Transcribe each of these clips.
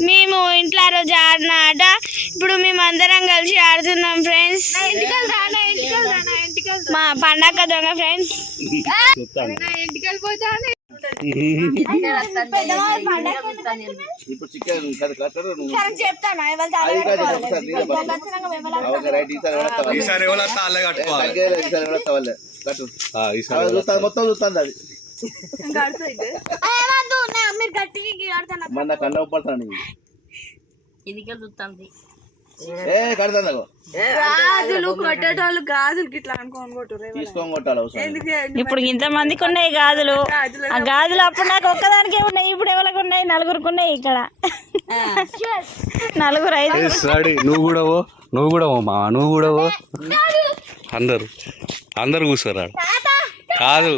మేము ఇంట్లో ఆ రోజు ఆడిన ఆట ఇప్పుడు మేము అందరం కలిసి ఆడుతున్నాం ఫ్రెండ్స్ మా పండగ దొంగ ఫ్రెండ్స్ ఇప్పుడు చికెన్ కదా కట్టరు ఈసారి మొత్తం చూస్తాను అది. మీరు మన కన్న పడతాను ఎన్నికలు చూస్తాంది. ఏ కడతాను నాకు గాజులు కొట్టేటోళ్ళు గాజులు ఇట్లా అనుకోని కొట్టురే తీసుకొని కొట్టాలి అవసరం ఇప్పుడు ఇంత మందికి ఉన్నాయి గాజులు. ఆ గాజులు అప్పుడు నాకు ఒక్కదానికే ఉన్నాయి ఇప్పుడు ఎవరికి ఉన్నాయి? నలుగురికి ఉన్నాయి ఇక్కడ. నలుగురు ఐదు నువ్వు కూడా నువ్వు కూడా మా నువ్వు కూడా అందరు అందరు కూర్చోరా. కాదు.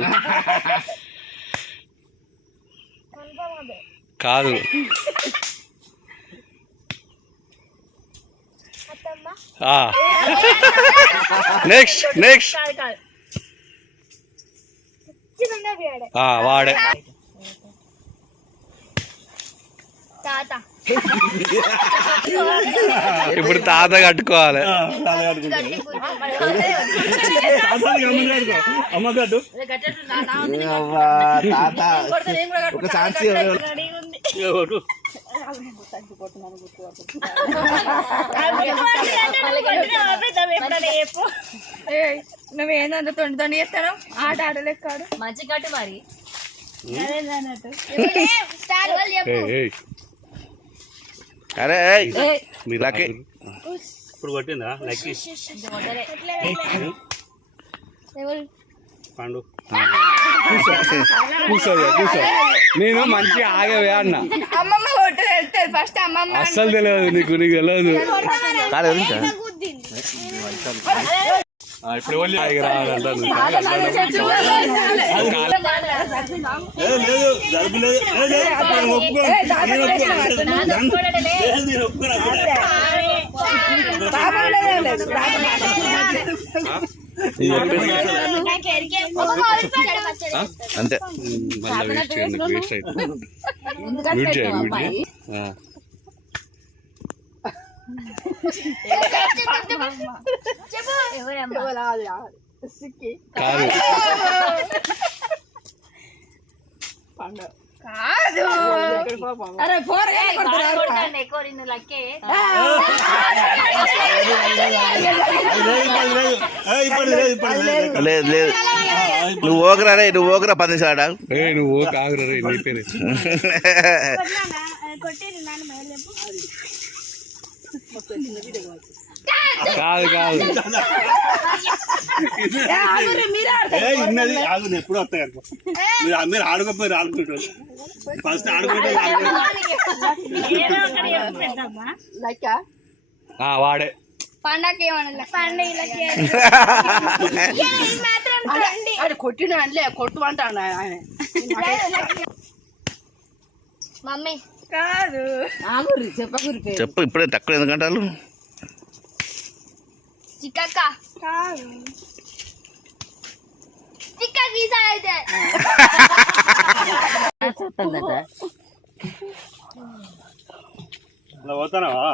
కాదు. నెక్స్ట్ నెక్స్ట్ వాడే. తాత. ఇప్పుడు తాత కట్టుకోవాలి. అవ్వా, తాత ఛాన్స్ నువ్వేందంటే తొండి తొండి చేస్తాను ఆట ఆడలేకాడు మంచి కట్టు మరి. అరే లక్కీ. ఇప్పుడు కొట్టిందా లక్కీ పండు కూర్చో కూర్చో నేను మంచి ఆగవే అన్న అమ్మమ్మ కొట్టు వెళ్తుంది ఫస్ట్ అమ్మమ్మ అస్సలు తెలియదు నీకు నీకు తెలియదు కాదు అంతే. మళ్ళీ వేస్ట్ చేయండి వేస్ట్ అవుతుంది మ్యూట్ చేయండి మ్యూట్ చేయి ఆ. కాదు. కాదు. అరే లక్కే. అది లేదు, లేదు. నువ్వు ఓకరా రే నువ్వు ఓకరా పది. ఏ నువ్వు కాగురా రే నీ పేరు. కాదు కాదు. ఆగు ఎప్పుడు వస్తాయి మీరు మీరు ఆడుకోపోయి ఆడుకుంటారు ఫస్ట్ ఆడుకుంటే ఆ, వాడే. పండగ ఏమన్నా పండుగ అది కొట్టిన అంటలే కొట్టు అంటాడు ఆయన మమ్మీ. కాదు. పేరు. చెప్పు ఇప్పుడే తక్కువ ఎందుకంటారు చిక్కక్క. కాదు. చిక్క గీసా అయితే. అలా పోతానావా?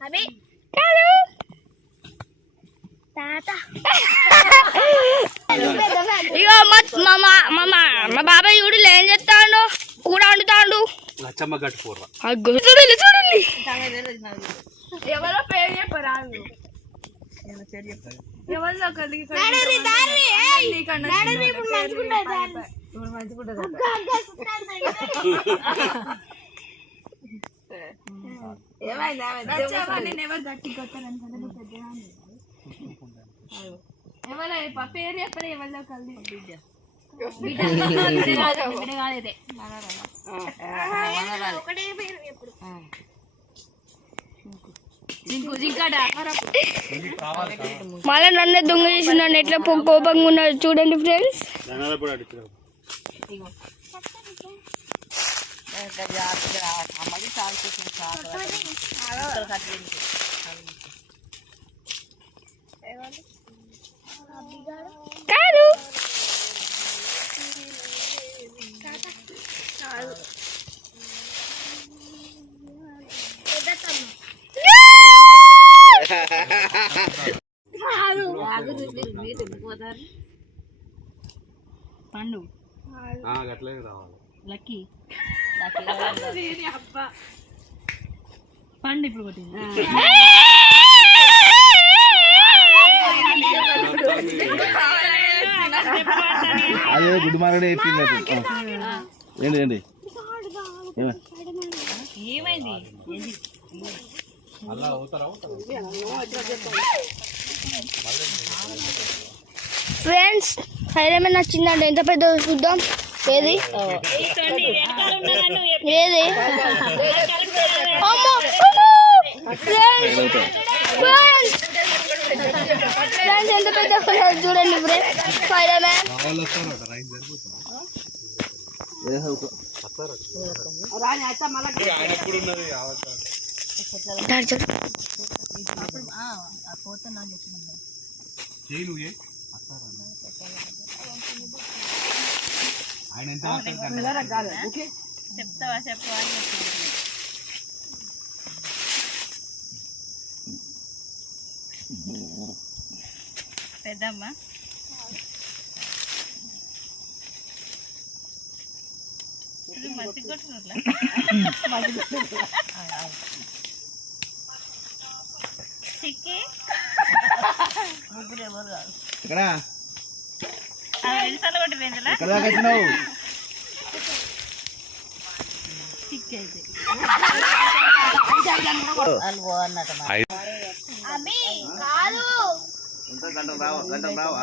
అవి కాదు. తాత. ఇగో మా బాబాయ్ చూడు ఏం చేస్తాడు? కూర వండుతాడు. చూడండి చూడండి. ఎవరో పేరు చెప్పరాదు. ఎవరిలో కలిగి ఎవరు ఎవరో పేరు ఎవరిలో మళ్ళీ నన్ను దొంగ చేసి నన్ను ఎట్లా కోపంగా ఉన్నాడు చూడండి ఫ్రెండ్స్ జనాలు కూడా అడుగుతారు కాదు పండు. అట్లే రావాలి. లక్కీ. పండు ఇప్పుడు కొట్టింది. అదే గుడ్ మార్కెట్ ఏంటి ఏంటి? ఫ్రెండ్స్ హైరమే నచ్చిందండి ఎంత పెద్ద చూద్దాం. ఏది? ఏది! ఫ్రెండ్స్ ఎంత పెద్ద చూడండి ఫ్రెండ్స్. Spider man? దాడి చూడు చెప్తావా చెప్పవా అని చెప్తున్నాను. ఇది మసి కొట్టుకున్నట్లా చిక్కి ఇక్కడ ఎన్నిసార్లు కొట్టిపోయిందిలా ఎక్కడ దాకా వచ్చినావు చిక్కి అయితే ఎంత గంటలు రావా గంటలు రావా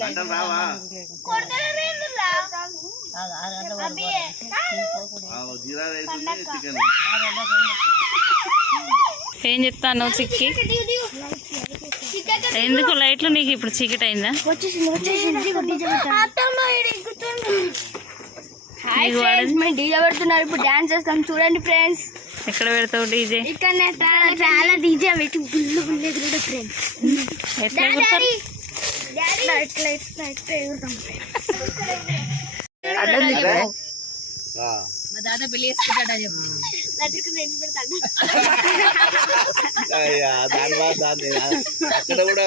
గంటలు రావా ఆ, జీరా రైస్ ఉంది చికెన్ ఏం చెప్తాను చిక్కి? ఎందుకు లైట్లు నీకు ఇప్పుడు చీకటి అయిందా డీజే పెడుతున్నారు. ఇప్పుడు డాన్స్ చేస్తాం. చూడండి ఫ్రెండ్స్ ఎక్కడ పెడతావు డీజే? ఇక్కడ చాలా డీజే పెట్టి గుళ్ళు గుళ్ళు ఫ్రెండ్స్ ఎట్లా ఎగురుతాం. మా దాదా పెళ్ళి చేసుకుంటాడా చెప్పు. అయ్యా దాని వల్ల దాన్ని అక్కడ కూడా